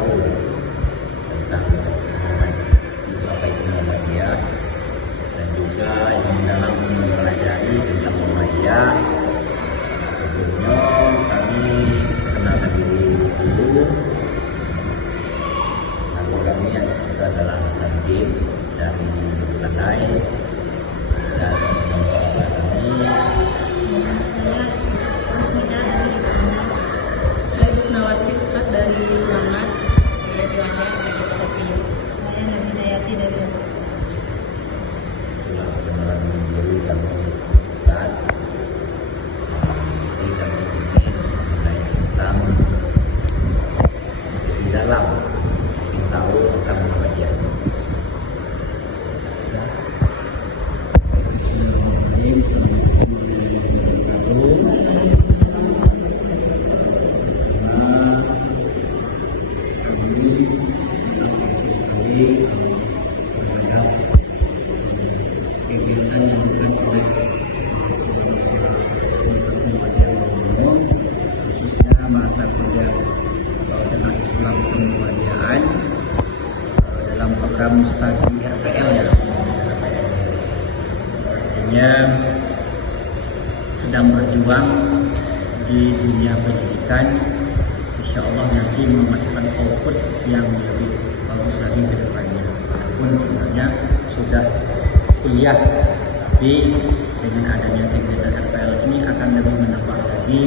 tahu tentang apa itu Muhammadiyah, dan juga yang dalam mempelajari tentang Muhammadiyah. Sebelumnya kami kenalkan diri dulu. Nama kami itu adalah Hasan dari Pandai, dan kami saya Wisnawati Ustaz dari Selamat, saya Juanda dari Kopi. Saya Nabi Dayati dari Lombok. telah kenalan diri kami Ustaz. Jadi kami ingin mengenai tentang di dalam tahu tentang Muhammadiyah. Kegiatan yang dilakukan oleh khususnya mata kuliah tentang Islam Kemuhammadiyaan dalam program studi RPL ya. Artinya sedang berjuang di dunia pendidikan, insya Allah nanti memasukkan output yang lebih bagus lagi ke depannya. Walaupun sebenarnya sudah kuliah, tapi dengan adanya kegiatan RPL ini akan lebih menambah lagi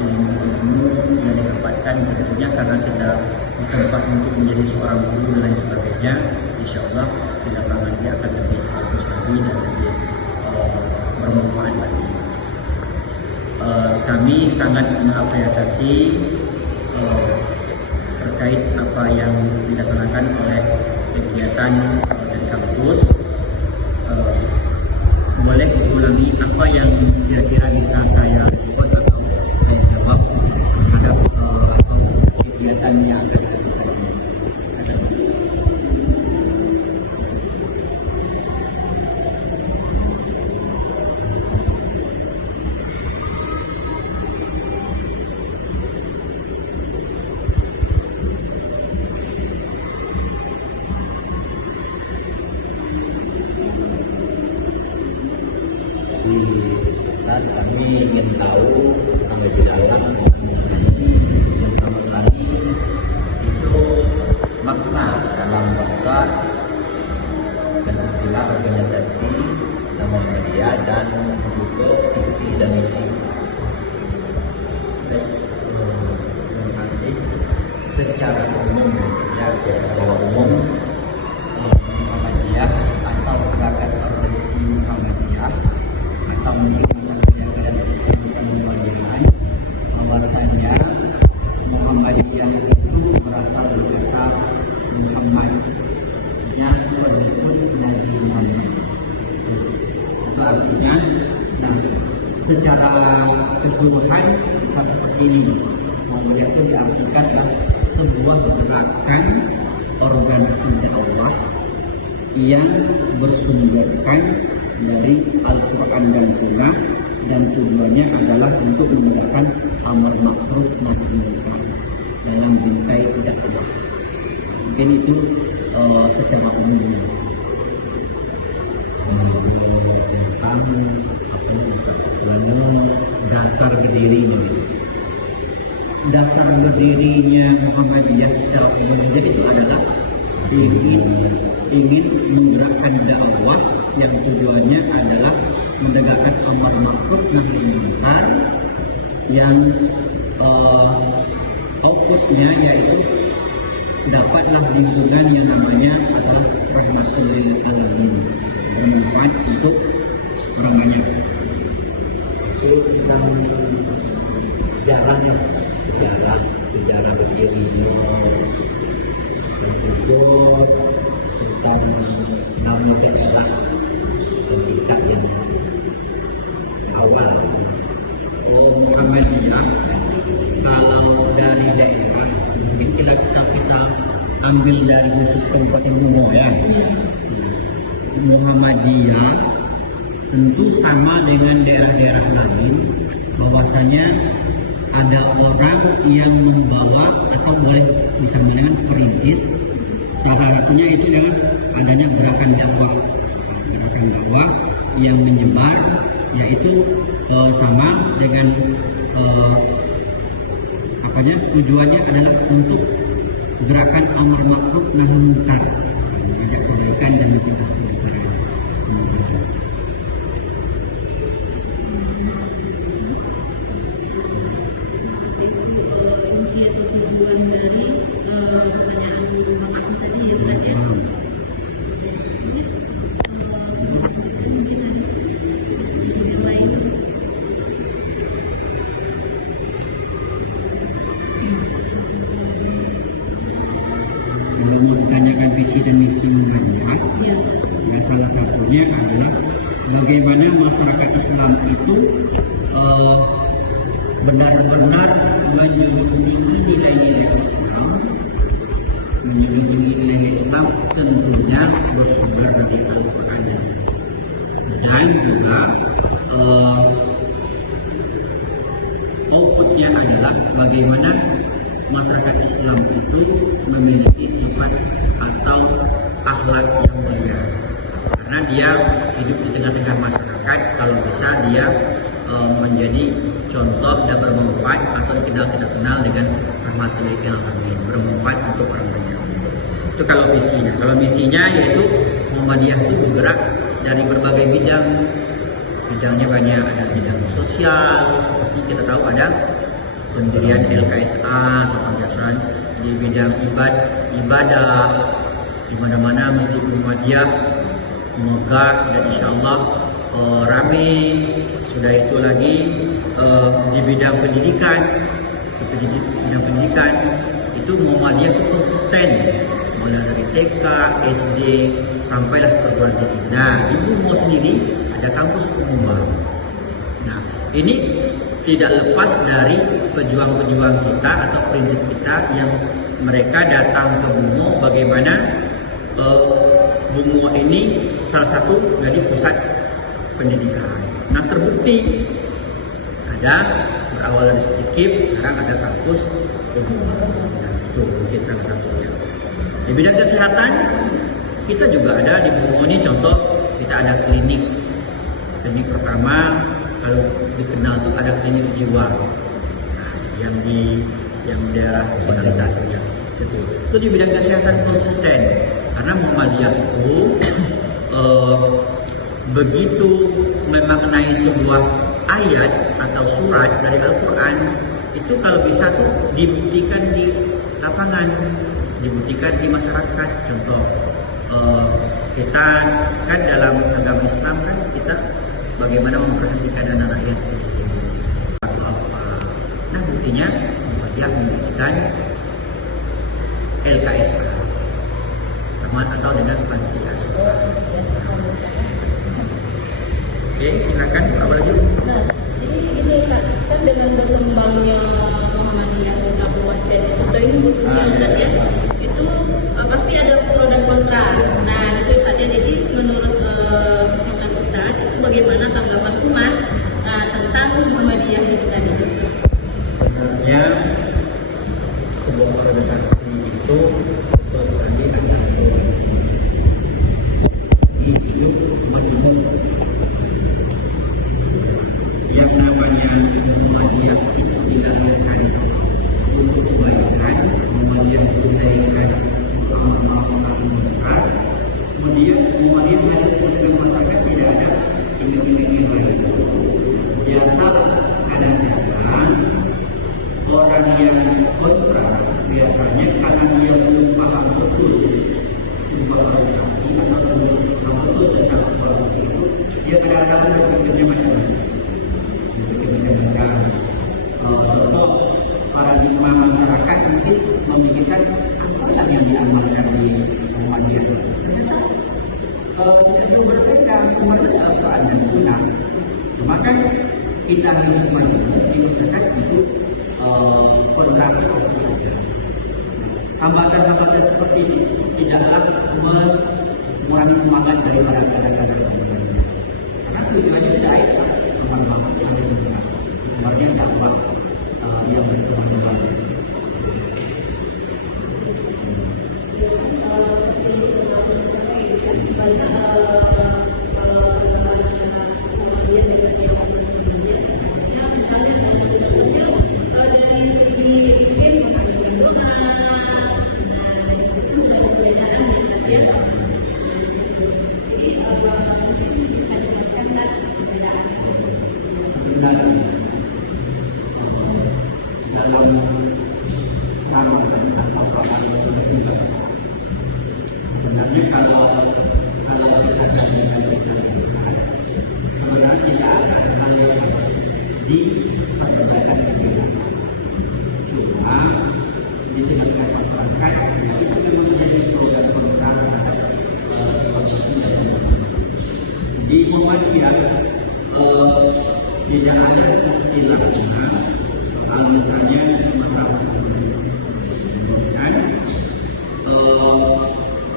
ilmu-ilmu yang didapatkan tentunya, karena kita bertempat untuk menjadi seorang guru dan lain sebagainya. Insya Allah di lapangan dia akan lebih bagus lagi dan lebih bermanfaat lagi. Kami sangat mengapresiasi terkait apa yang dilaksanakan oleh kegiatan dari kampus. Boleh ulangi apa yang kira-kira bisa saya respon atau saya jawab terhadap kegiatan yang akan dilakukan. Kami ingin tahu tentang lebih dalam ini, pertama sekali itu makna dalam bahasa dan istilah organisasi Muhammadiyah dan juga visi dan misi. Terima kasih. Secara umum ya, secara umum Muhammadiyah atau gerakan organisasi Muhammadiyah atau mungkin gerakan Islam Kemuhammadiyaan, bahwasanya Muhammadiyah itu berasal dari kata Muhammad yang berarti Nabi Muhammad. Itu artinya secara keseluruhan bisa seperti ini. Muhammadiyah itu diartikan sebuah gerakan organisasi dakwah yang bersumberkan dari Al-Quran dan Sunnah, dan tujuannya adalah untuk menegakkan amar ma'ruf nahi munkar dalam bingkai dakwah. Mungkin itu secara umum. Dasar berdirinya. Dasar berdirinya Muhammadiyah secara umum itu adalah ingin menggerakkan dakwah yang tujuannya adalah menegakkan amar ma'ruf nahi munkar, yang outputnya yaitu dapatlah lingkungan yang namanya adalah rahmatul lil alamin, bermanfaat untuk orang banyak. Itu tentang sejarah berdirinya, dan juga tentang nama daerah tingkat yang awal. Muhammadiyah kalau dari daerah mungkin kita ambil dari khusus Kabupaten Bungo ya. Muhammadiyah tentu sama dengan daerah-daerah lain, bahwasanya ada orang yang membawa atau boleh disamakan perintis. Salah satunya itu dengan adanya gerakan dakwah yang menyebar, yaitu sama dengan tujuannya adalah untuk gerakan amar ma'ruf nahi munkar, mengajak kebaikan dan mencegah kemungkaran. Inti atau tujuan dari pertanyaan maaf tadi ya berarti yang lain. Kalau mau ditanyakan visi dan misi Muhammadiyah, Ya. nah salah satunya adalah bagaimana masyarakat Islam itu benar-benar menjunjung nilai-nilai Islam, tentunya bersumber dari Al-Quran, dan juga outputnya adalah bagaimana masyarakat Islam itu memiliki sifat atau akhlak yang mulia, karena dia hidup di tengah-tengah masyarakat. Kalau bisa dia menjadi contoh dan bermanfaat, atau dikenal dengan rahmatul lil alamin, bermanfaat untuk orang banyak. Itu kalau misinya. Kalau misinya yaitu Muhammadiyah itu bergerak dari berbagai bidang. Bidangnya banyak, ada bidang sosial, seperti kita tahu ada pendirian LKSA atau penggasan di bidang ibadah, di mana-mana Masjid Muhammadiyah megah dan insya Allah rame. Sudah itu lagi di bidang pendidikan, itu Muhammadiyah itu konsisten, mulai dari TK, SD sampailah perguruan tinggi. Nah, di Bungo sendiri ada kampus umum baru. Nah, ini tidak lepas dari pejuang-pejuang kita atau perintis kita yang mereka datang ke Bungo. Bagaimana Bungo ini salah satu dari pusat pendidikan. Nah, terbukti ada berawal dari sedikit, sekarang ada kampus umum. Nah, itu mungkin salah satunya. Di bidang kesehatan kita juga ada di Bungo ini, contoh kita ada klinik pertama, kalau dikenal itu ada klinik jiwa, nah, yang di daerah Solidaritas itu di bidang kesehatan konsisten, karena Muhammadiyah itu begitu memaknai sebuah ayat atau surat dari Al-Quran, itu kalau bisa tuh dibuktikan di lapangan, dibuktikan di masyarakat. Contoh, kita kan dalam agama Islam kan kita bagaimana memperhatikan dana rakyat. Nah, buktinya dia membuktikan LKSA sama atau dengan panti asuhan. Oke, silakan Pak Wali. Nah, jadi ini kan dengan berkembangnya Muhammadiyah Kabupaten Kuta ini khususnya Ustaz ya, itu pasti ada pro dan kontra. Nah, itu Ustaz ya, jadi menurut sepengetahuan Ustaz, itu bagaimana tanggapan umat tentang Muhammadiyah itu tadi? Sebenarnya sebuah organisasi itu betul sekali adalah hidup menumbuh. Yang namanya Muhammadiyah itu dilahirkan untuk kebaikan, Muhammadiyah dilahirkan kemudian Muhammadiyah dilahirkan dengan masyarakat tidak ada iming-iming yang lain. Biasalah kadang-kadang orang yang kontra biasanya karena dia belum paham betul sebuah organisasi atau belum betul tentang sebuah organisasi itu, dia kadang-kadang berpikirnya macam-macam. Contoh paradigma masyarakat mungkin memikirkan apa yang diamalkan di Muhammadiyah. Itu berbeda semuanya Al-Quran dan Sunnah. Cuma kan kita hidup di masyarakat itu kontra seperti hambatan-hambatan seperti ini tidaklah mengurangi semangat daripada kader-kader. Karena tujuannya tidak baik, sebagian dakwah banyak kalau kemudian dengan dewan ya misalnya dari segi mungkin dari situ ada perbedaan yang jadi bisa dijelaskan kan perbedaan sebenarnya dalam sebenarnya kalau kita sebenarnya tidak ada hal yang di perbedaan cuma di tengah masyarakat itu memang menjadi program kontra di Muhammadiyah tidak ada keseimbangan soal misalnya masalah dan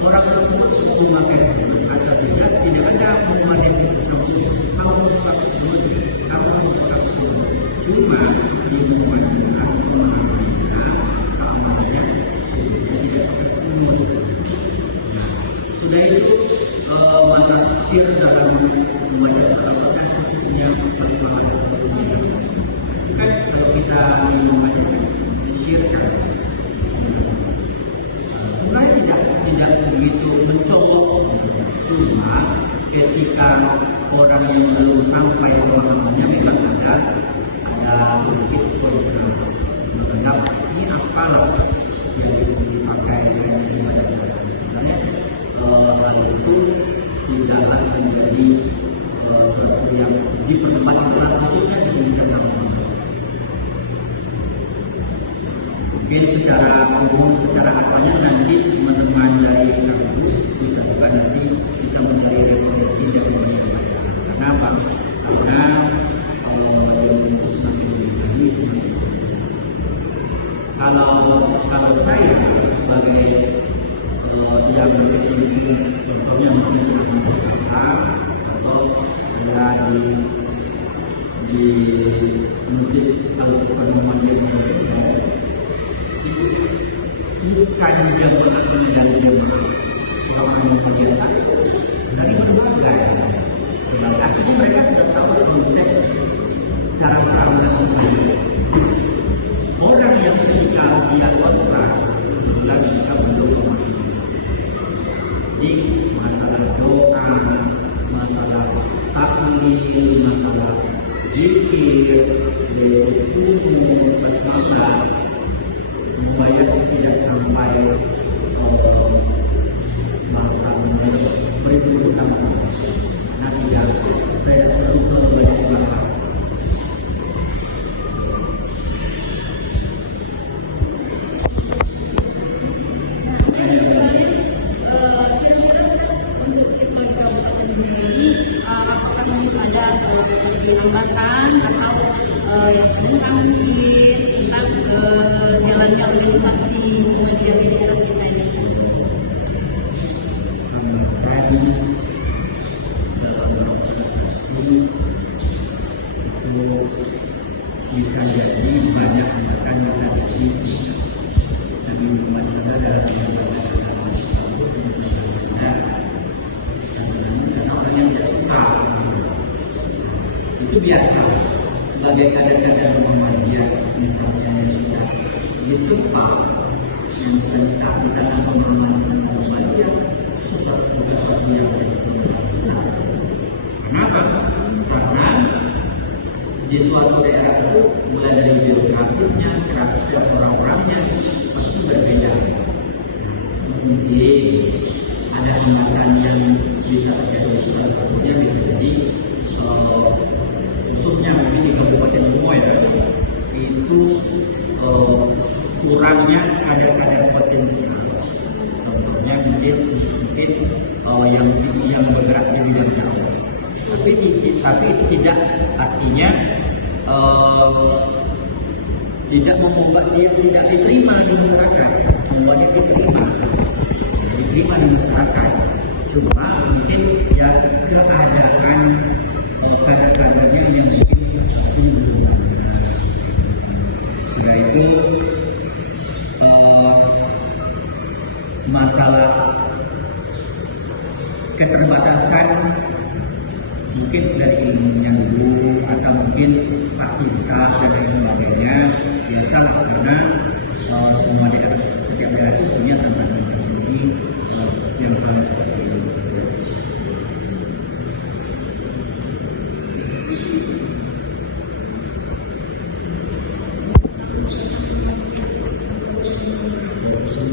orang tersebut memakai atau tidak ada Muhammadiyah tersebut kalau cuma di Muhammadiyah sudah itu masa sir dalam membaca Al-Quran yang masalah kan kalau kita membaca sir sebenarnya tidak begitu mencolok, cuma ketika orang yang belum sampai ke orangnya memang ada sedikit menganggap ini apa loh yang dipakai sebenarnya hal itu tidaklah menjadi sesuatu yang diperdebatkan saat itu kan mungkin secara umum secara apanya nanti teman-teman dari kampus bisa juga nanti bisa mencari rekomendasi dari kenapa? Karena itu semakin lebih semakin kalau saya sebagai yang berkecimpung contohnya mungkin di kampus kita atau ada di masjid Al-Quran Muhammadiyah bukan jabatan dan orang biasa dari berbagai artinya mereka sudah tahu konsep cara melakukan orang yang ketika dia kontra ketika belum di masalah doa, masalah tahlil, masalah zikir, ilmu, basmalah supaya tidak sampai masalah menimbulkan masalah. Nah, tidak saya perlu banyak bahas. Dilambatkan atau yang tentang mungkin tentang jalannya organisasi Muhammadiyah di daerah kita ini. Dalam organisasi itu bisa jadi banyak bahkan bisa jadi masalah dalam orang yang tidak suka itu biasa sebagai kader-kader Muhammadiyah misalnya yang sudah ditebak yang sudah tahu dalam pembangunan Muhammadiyah sesuatu yang besar. Kenapa? Karena di suatu daerah itu mulai dari geografisnya, karakter orang-orangnya pasti berbeda. Mungkin ada hambatan yang bisa terjadi, satunya bisa jadi khususnya mungkin di Kabupaten Bungo ya, itu kurangnya kadar-kadar potensial. Contohnya mungkin yang bergerak di bidang jauh. Tapi itu tidak artinya tidak membuat dia tidak diterima di masyarakat. Semuanya diterima di masyarakat. Cuma mungkin ya keadaan kadar-kadarnya yang mungkin setelah itu masalah keterbatasan mungkin dari ilmunya dulu atau mungkin fasilitas dan lain sebagainya biasa karena semua setiap daerah itu punya tempat sendiri yang harus seperti itu.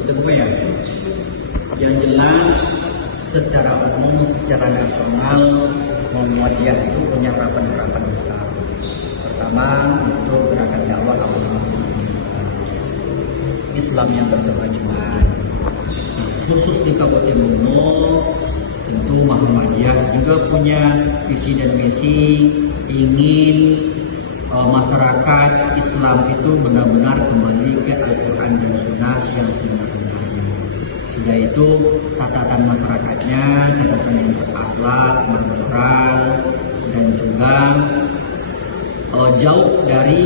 Kedua ya, yang jelas secara umum, secara nasional Muhammadiyah itu punya harapan-harapan besar. Pertama, untuk gerakan dakwah Islam yang berkemajuan. Khusus di Kabupaten Bungo, tentu Muhammadiyah juga punya visi dan misi ingin masyarakat Islam itu benar-benar kembali ke Al-Quran dan Sunnah yang sebenarnya. Sudah itu catatan masyarakatnya, catatan yang berakhlak, moral, dan juga jauh dari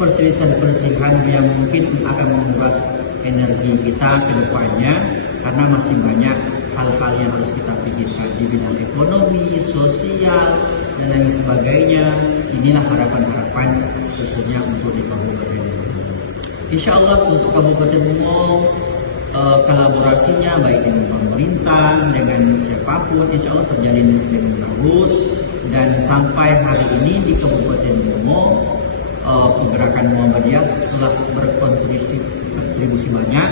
perselisihan-perselisihan yang mungkin akan menguras energi kita ke depannya, karena masih banyak hal-hal yang harus kita pikirkan di bidang ekonomi, sosial, dan lain sebagainya. Inilah harapan-harapan khususnya untuk di Kabupaten Bungo. Insya Allah untuk Kabupaten Bungo kolaborasinya baik dengan pemerintah, dengan siapapun, insya Allah terjalin dengan bagus. Dan sampai hari ini di Kabupaten Bungo pergerakan Muhammadiyah telah berkontribusi banyak,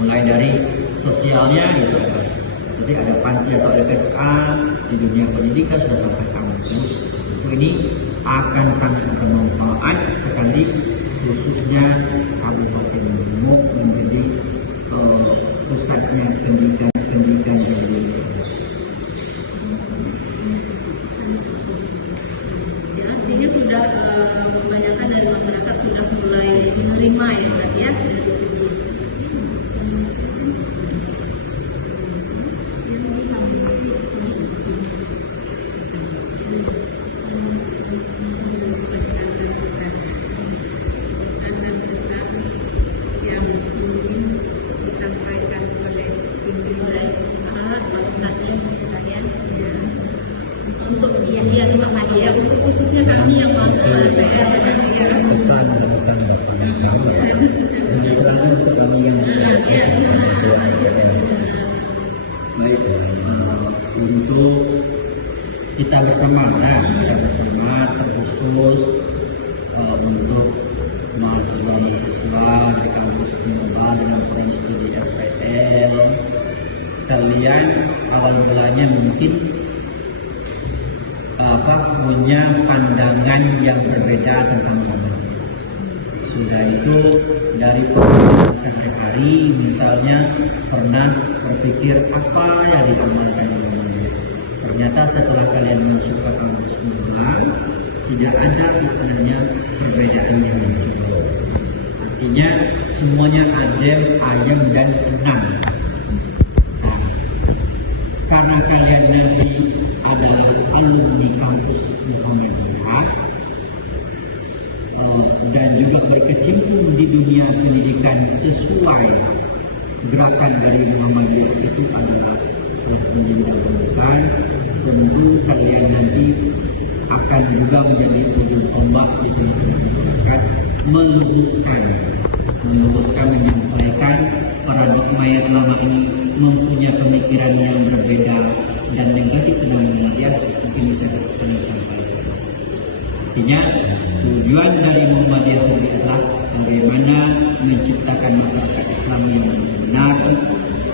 mulai dari sosialnya gitu. Jadi ada panti atau LPSA di dunia pendidikan sudah sampai kampus. Ini akan sangat bermanfaat sekali, khususnya Kabupaten Bungo menjadi pusatnya pendidikan jadi. Artinya sudah kebanyakan dari masyarakat sudah mulai menerima ya berarti ya dari segi yang mungkin disampaikan oleh pimpinan kalian untuk ya Muhammadiyah, untuk khususnya kami yang untuk kami yang baik untuk kita bersama terkhusus untuk mahasiswa di kampus Unpad dengan program studi FPL. Kalian awal mulanya mungkin punya pandangan yang berbeda tentang Muhammadiyah. Sudah itu dari sehari-hari misalnya pernah berpikir apa yang diamalkan Muhammadiyah. Ternyata setelah kalian masuk ke kampus Unpad tidak ada istilahnya perbedaan yang muncul. Artinya semuanya adem, ayem, dan tenang. Karena kalian nanti adalah alumni kampus Muhammadiyah dan juga berkecimpung di dunia pendidikan sesuai gerakan dari Muhammadiyah itu adalah pendidikan. Tentu kalian nanti akan juga menjadi ujung tombak di masyarakat, meluruskan, menyampaikan paradigma yang selama ini mempunyai pemikiran yang berbeda dan negatif tentang Muhammadiyah mungkin bisa kami sampaikan. Artinya tujuan dari Muhammadiyah itu adalah bagaimana menciptakan masyarakat Islam yang benar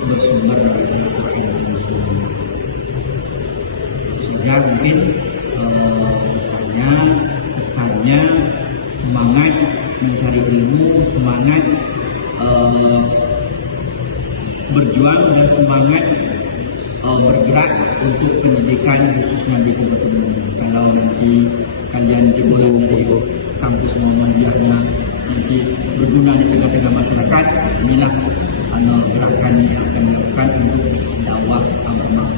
bersumber dari Al-Quran dan Sunnah. Sehingga mungkin misalnya kesannya semangat mencari ilmu, semangat berjuang dan semangat bergerak untuk pendidikan khususnya di Kabupaten Bungo. Kalau nanti kalian jebolan dari kampus Muhammadiyahnya nanti berguna di tengah-tengah masyarakat, inilah gerakan yang akan dilakukan untuk dakwah agama.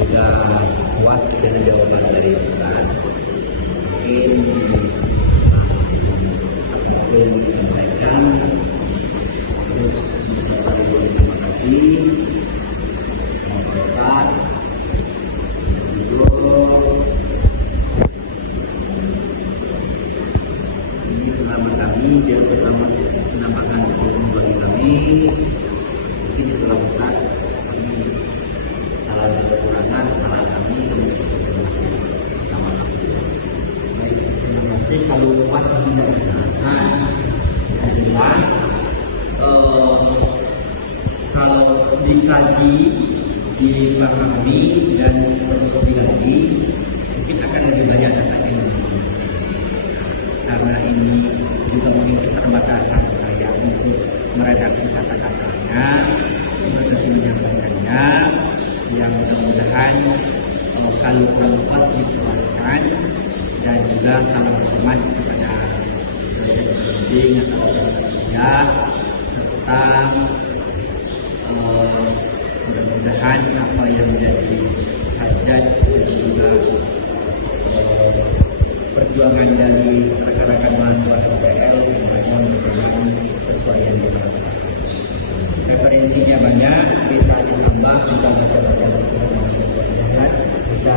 Sudah puas dengan jawaban dari Ustaz. Mungkin luas tidak digunakan. Yang jelas kalau dikaji, dipahami dan terus digali, mungkin akan lebih banyak data yang digunakan. Karena ini juga mungkin keterbatasan saya untuk meredaksi kata-katanya, proses menyampaikannya, yang mudah-mudahan kalau luas dijelaskan dan juga salam hormat kepada dosen pembimbing atau saya, serta mudah-mudahan apa yang menjadi hajat dan juga perjuangan dari rekan-rekan mahasiswa PPL mohon berjalan sesuai yang diharapkan. Referensinya banyak, bisa ditambah, bisa bisa